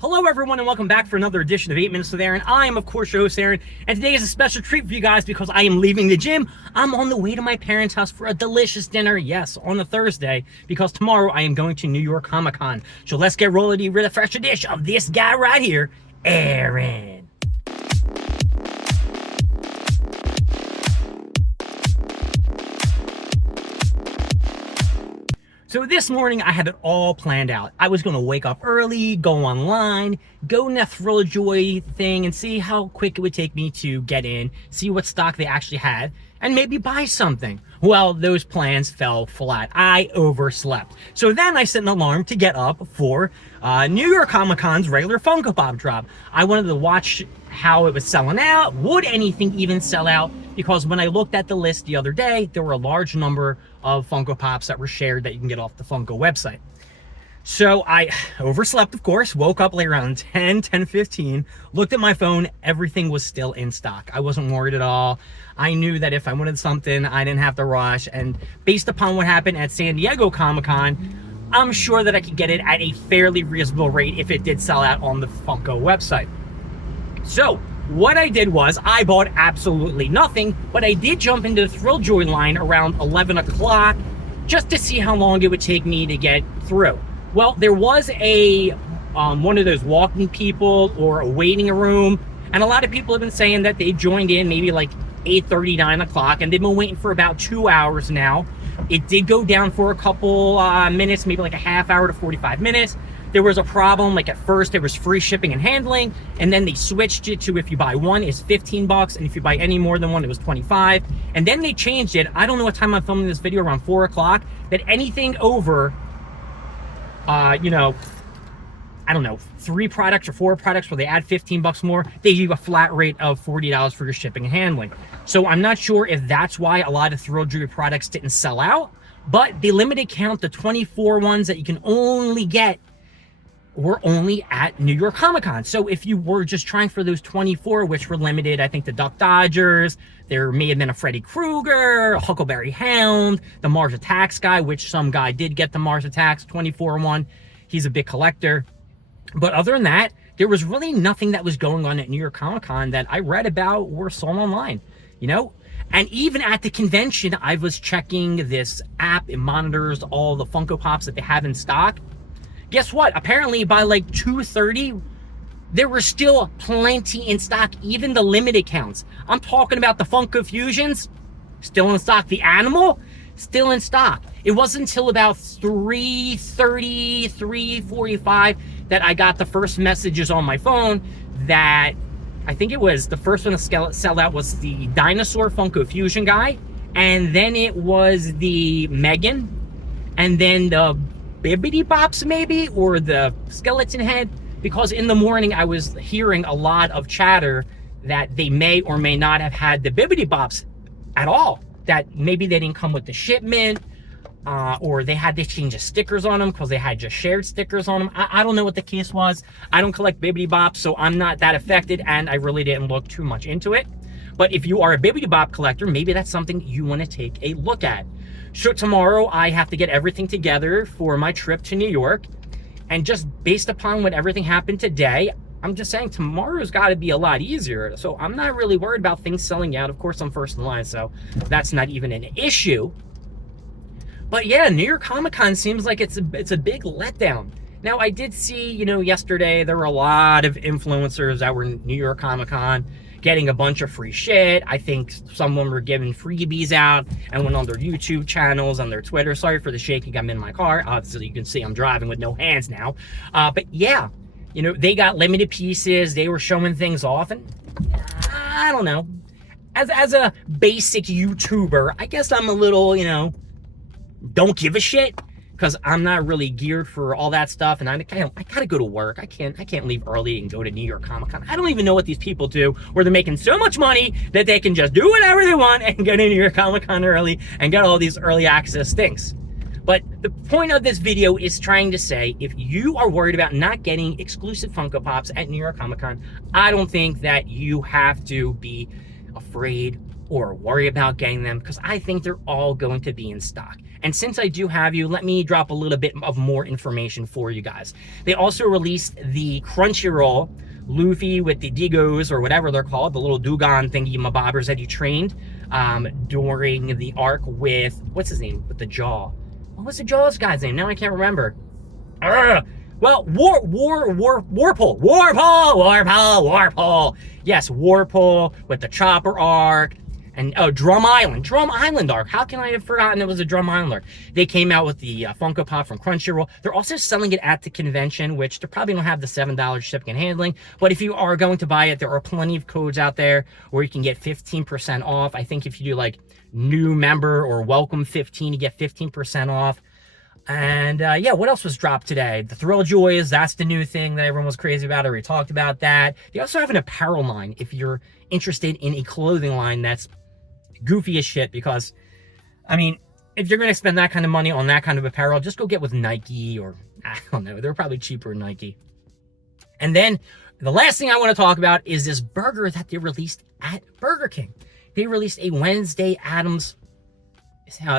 Hello everyone and welcome back for another edition of 8 Minutes with Aaron. I am of course your host Aaron, and today is a special treat for you guys because I am leaving the gym. I'm on the way to my parents' house for a delicious dinner, yes, on a Thursday, because tomorrow I am going to New York Comic Con. So let's get rolling with a fresh edition of this guy right here, Aaron. So this morning, I had it all planned out. I was going to wake up early, go online, go in that Thrill of Joy thing and see how quick it would take me to get in, see what stock they actually had, and maybe buy something. Well, those plans fell flat. I overslept. So then I set an alarm to get up for New York Comic Con's regular Funko Pop drop. I wanted to watch how it was selling out. Would anything even sell out? Because when I looked at the list the other day, there were a large number of Funko Pops that were shared that you can get off the Funko website. So I overslept, of course, woke up late around 10:15, looked at my phone, everything was still in stock. I wasn't worried at all. I knew that if I wanted something, I didn't have to rush. And based upon what happened at San Diego Comic-Con, I'm sure that I could get it at a fairly reasonable rate if it did sell out on the Funko website. So what I did was I bought absolutely nothing, but I did jump into the Thrill Joy line around 11 o'clock just to see how long it would take me to get through. Well, there was a one of those walking people or a waiting room, and a lot of people have been saying that they joined in maybe like 8:30, 9 o'clock, and they've been waiting for about 2 hours now. It did go down for a couple minutes, maybe like a half hour to 45 minutes. There was a problem, like at first it was free shipping and handling, and then they switched it to if you buy one, it's $15, and if you buy any more than one, it was $25. And then they changed it, I don't know what time I'm filming this video, around 4 o'clock, that anything over, I don't know, 3 products or 4 products where they add $15 more, they give you a flat rate of $40 for your shipping and handling. So I'm not sure if that's why a lot of Thrill Joy products didn't sell out, but the limited count, the 24 ones that you can only get, were only at New York Comic Con. So if you were just trying for those 24, which were limited, I think the Duck Dodgers, there may have been a Freddy Krueger, a Huckleberry Hound, the Mars Attacks guy, which some guy did get the Mars Attacks 24 one. He's a big collector. But other than that, there was really nothing that was going on at New York Comic Con that I read about or saw online, And even at the convention, I was checking this app. It monitors all the Funko Pops that they have in stock. Guess what? Apparently by like 2:30, there were still plenty in stock, even the limited counts. I'm talking about the Funko Fusions, still in stock. The Animal, still in stock. It wasn't until about 3:30, 3:45 that I got the first messages on my phone that I think it was the first one to sell out was the Dinosaur Funko Fusion guy, and then it was the Megan, and then the Bibbidi Bops maybe, or the Skeleton Head, because in the morning I was hearing a lot of chatter that they may or may not have had the Bibbidi Bops at all, that maybe they didn't come with the shipment, or they had to change the stickers on them because they had just shared stickers on them. I don't know what the case was. I don't collect Bibbidi Bops, so I'm not that affected, and I really didn't look too much into it. But if you are a Bibbidi Bop collector, maybe that's something you want to take a look at. So tomorrow I have to get everything together for my trip to New York, and just based upon what everything happened today, I'm just saying tomorrow's got to be a lot easier. So I'm not really worried about things selling out. Of course, I'm first in line, so that's not even an issue. But yeah, New York Comic Con seems like it's a big letdown. Now, I did see, yesterday there were a lot of influencers that were in New York Comic Con getting a bunch of free shit. I think some of them were giving freebies out and went on their YouTube channels, on their Twitter. Sorry for the shaking, I'm in my car. Obviously, you can see I'm driving with no hands now. But yeah, they got limited pieces. They were showing things off, and I don't know. As a basic YouTuber, I guess I'm a little, don't give a shit, because I'm not really geared for all that stuff, and I gotta go to work. I can't leave early and go to New York Comic Con. I don't even know what these people do, where they're making so much money that they can just do whatever they want and go to New York Comic Con early and get all these early access things. But the point of this video is trying to say, if you are worried about not getting exclusive Funko Pops at New York Comic Con, I don't think that you have to be afraid or worry about getting them, because I think they're all going to be in stock. And since I do have you, let me drop a little bit of more information for you guys. They also released the Crunchyroll Luffy with the Digos, or whatever they're called, the little Dugon thingy mabobbers that he trained during the arc with, what's his name, with the jaw. What was the Jaws guy's name? Now I can't remember. Well, Warpole. Yes, Warpole with the Chopper arc. And Drum Island arc. How can I have forgotten it was a Drum Island arc? They came out with the Funko Pop from Crunchyroll. They're also selling it at the convention, which they probably don't have the $7 shipping and handling. But if you are going to buy it, there are plenty of codes out there where you can get 15% off. I think if you do like new member or welcome 15, you get 15% off. And yeah, what else was dropped today? The Thrill Joys, that's the new thing that everyone was crazy about. I already talked about that. They also have an apparel line if you're interested in a clothing line that's goofy as shit, because I mean, if you're going to spend that kind of money on that kind of apparel, just go get with Nike, or I don't know, they're probably cheaper than Nike. And then the last thing I want to talk about is this burger that they released at Burger King. They released a Wednesday Addams.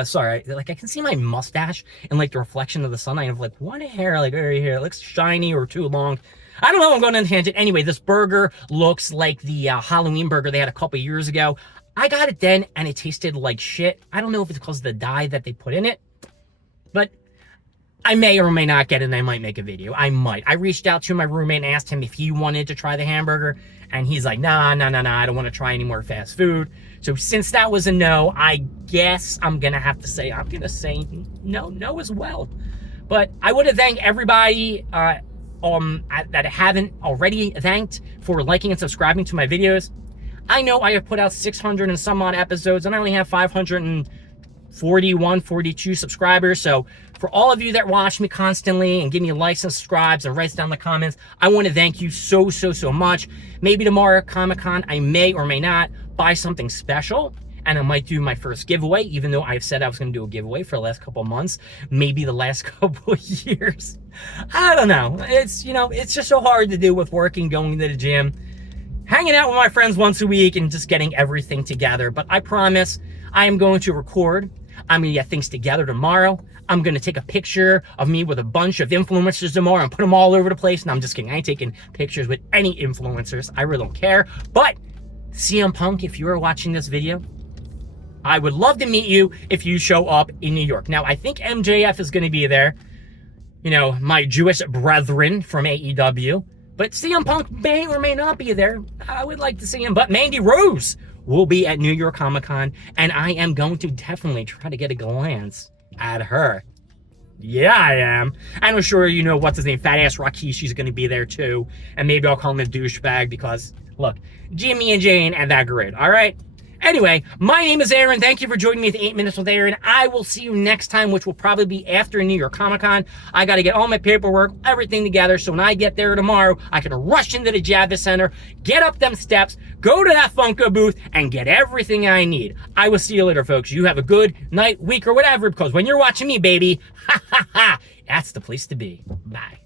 Sorry, like I can see my mustache and like the reflection of the sun. I have like one hair like right here. It looks shiny or too long. I don't know. I'm going on a tangent. Anyway, this burger looks like the Halloween burger they had a couple years ago. I got it then, and it tasted like shit. I don't know if it's because of the dye that they put in it, but I may or may not get it, and I might make a video. I might. I reached out to my roommate and asked him if he wanted to try the hamburger, and he's like, nah, I don't want to try any more fast food. So since that was a no, I guess I'm going to have to say, no as well. But I want to thank everybody that I haven't already thanked for liking and subscribing to my videos. I know I have put out 600 and some odd episodes, and I only have 541, 42 subscribers. So for all of you that watch me constantly and give me likes and subscribes and writes down the comments, I want to thank you so much. Maybe tomorrow at Comic-Con, I may or may not buy something special, and I might do my first giveaway, even though I've said I was going to do a giveaway for the last couple of months, maybe the last couple of years. I don't know. It's, you know, it's just so hard to do with working, going to the gym, hanging out with my friends once a week, and just getting everything together. But I promise I am going to record. I'm going to get things together tomorrow. I'm going to take a picture of me with a bunch of influencers tomorrow and put them all over the place. And I'm just kidding. I ain't taking pictures with any influencers. I really don't care. But CM Punk, if you are watching this video, I would love to meet you if you show up in New York. Now, I think MJF is going to be there. You know, my Jewish brethren from AEW. But CM Punk may or may not be there. I would like to see him. But Mandy Rose will be at New York Comic Con, and I am going to definitely try to get a glance at her. Yeah, I am. And I'm sure you know what's his name, Fat Ass Rakishi's going to be there too. And maybe I'll call him a douchebag because, look, Jimmy and Jane and that great. All right? Anyway, my name is Aaron. Thank you for joining me at 8 Minutes with Aaron. I will see you next time, which will probably be after New York Comic Con. I got to get all my paperwork, everything together, so when I get there tomorrow, I can rush into the Javits Center, get up them steps, go to that Funko booth, and get everything I need. I will see you later, folks. You have a good night, week, or whatever, because when you're watching me, baby, that's the place to be. Bye.